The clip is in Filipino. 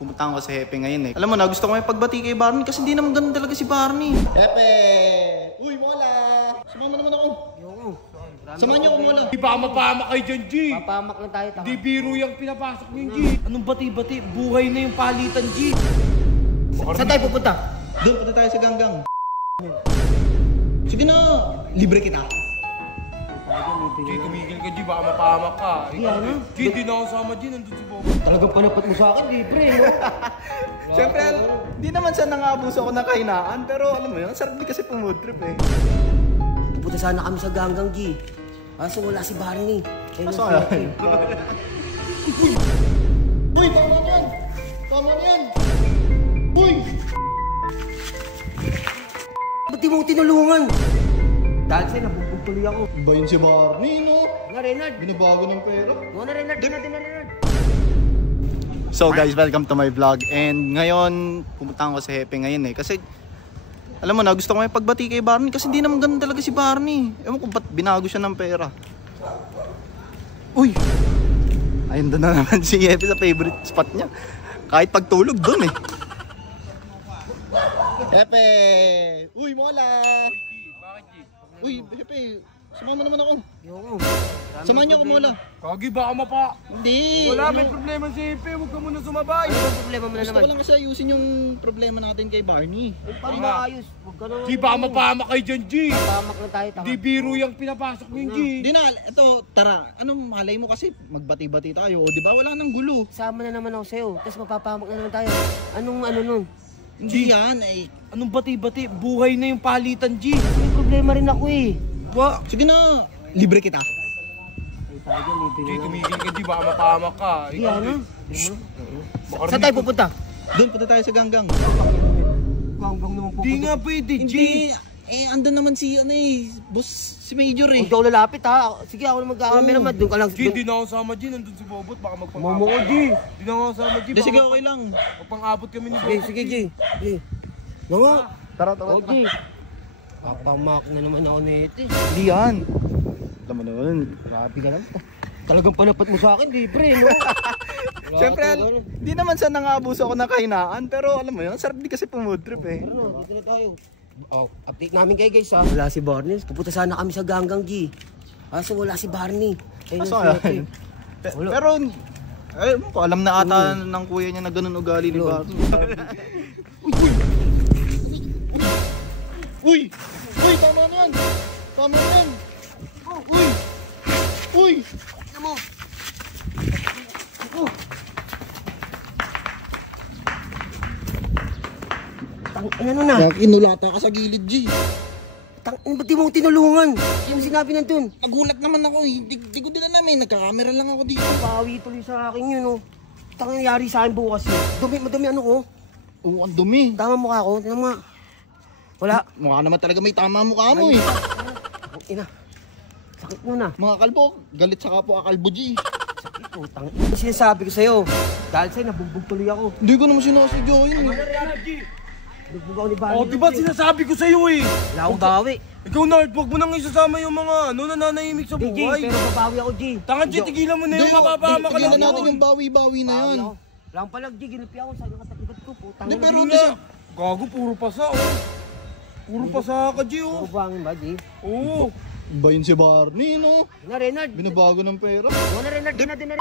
pumunta ko sa Hepe ngayon eh. Alam mo na, gusto ko may pagbati kay Barney kasi hindi naman ganun talaga si Barney. Hepe! Uy, Mola! Sumama naman ako. Yung Samahan niyo ako, Mola. Di ba mapahamak kayo dyan, G? papamak lang tayo. Di biro yung pinapasok niyo, G. Anong bati-bati? Buhay na yung palitan, G. Saan tayo pupunta? Doon, punta tayo sa ganggang. Sige na, libre kita. G, tumigil ka, G. Baka mapahamak ka. G, di na ako sama, G. Nandun si Bobo. Talagang panapat mo sa akin, libre, no? Siyempre, di naman siya nangabuso ako ng kahinaan, pero alam mo yun, sarap din kasi pumudrip eh. Pupunta sana kami sa ganggang, G. Kaso wala si Barney. Kaso kaya? Uy, tama yan! Tama yan! Uy! Ba't di mo tinulungan? Dahil sa'yo, nabugbog tuloy ako. Iba yun si Barney, no? Na, Renard. Binabago ng pera. No, na, Renard. Di na, Renard. So guys, welcome to my vlog. And ngayon, pumunta ko sa Hepe ngayon eh. Kasi, alam mo na, gusto ko may pagbati kay Barney kasi hindi naman ganun talaga si Barney. Ewan ko ba't binago siya ng pera. Uy! Ayun doon na naman si Hepe sa favorite spot niya. Kahit pagtulog doon eh. Hepe! Uy, Mola! Bakit, G? Uy, Hepe, sumama naman ako. Yung Samahan niyo ako, Mola. Kagi, baka mapa. Hindi. Wala, may problema si Epe. Huwag ka muna sumabay. Ano ang problema mo na Gusto naman? ko lang kasi ayusin yung problema natin kay Barney. Paano maayos? Huwag ka naman. G, baka mapahamak kayo dyan, G. Papamak lang tayo. Di biro yung pinapasok niyo, G. Hindi na, ito, tara. Anong malay mo kasi magbati-bati tayo, o di ba? Wala nang gulo. Sama na naman ako sa'yo. Tapos mapapamak na naman tayo. Anong ano nun? Hindi yan, ay. Anong bati-bati? Buhay na yung palitan, G. May problema rin ako eh. Wa, sige na, libre kita. Ay tayo, libre G, na lang. tumigil ka, G. Baka mapahamak ka. Hindi, ano? Baka Saan tayo pupunta? Doon punta tayo sa ganggang. Ganggang naman pupunta. Di nga pwede, G. Hindi, andun naman si, ano eh, boss, si Major eh. Huwag daw lalapit ha. Sige, ako na mag-cameraman. Doon ka lang. G, di na ako sama, G. Nandun si Bobot. Baka Momo magpang-abot. ko, G. Di na ako sama, G. Hindi, sige, okay lang. Magpang-abot kami ni Sige, Bobot. sige, G. Sige. Nga. Tara, Oh, G. Papamak na naman ako nito eh. Hindi yan. Alam mo naman. Grabe ka lang. Talagang panapat mo sa akin, libre, no? Siyempre, di naman siya nangabuso ako ng kahinaan, pero alam mo yun, sarap din kasi pumudrip eh. Ano, dito na tayo. Oh, update namin kayo guys ha. Wala si Barney. Pupunta sana kami sa ganggang, G. Kaso wala si Barney. Ayun Kaso ang kaya? swerte. Wala. Pero, ay, alam na ata ng kuya niya na ganun ugali ni Barney. Uy! Uy! Tama na yan! Tama na yan! Uy! Uy! Ano mo? Ano na? Inulata ka sa gilid, G. Ba't di mo ko tinulungan? Yung sinabi nandun. Nagulat naman ako eh. Di ko din na namin. Nagkakamera lang ako dito. Pawi tuloy sa akin yun, oh. Tang nangyari sa akin bukas yun. Madami ano ko. Oo, ang dumi. Tama mukha ko. Tingnan mo nga. Wala. Mukha naman talaga may tama mukha mo eh. Ina. Sakit mo na. Mga kalbo, galit sa kapwa kalbo, G. Sakit po. Ano sinasabi ko sa'yo? Dahil sa'yo, nabugbog tuloy ako. Hindi ko naman sinasadya yun eh. Nabugbog ako ni Barney. Oh, diba sinasabi ko sa'yo eh. Wala akong bawi. Ikaw, Nard, huwag mo nang isasama yung mga nananahimik sa G, buhay. pero babawi ako, G. Tanga, G, tigilan mo na yung mapapahama ka lang. Tigilan natin yung bawi-bawi na yan. Lang palag, G. Ginupi ako sa nakatakibat ko. Putang Hindi, ina. pero Hindi na. Gago, puro pasa, oh. Puro pasa ka, G, oh. Bubangin ba, G? Oo. Ba yun si Barney, no? Na, Renard. Binabago ng pera. Na, Renard. Di na.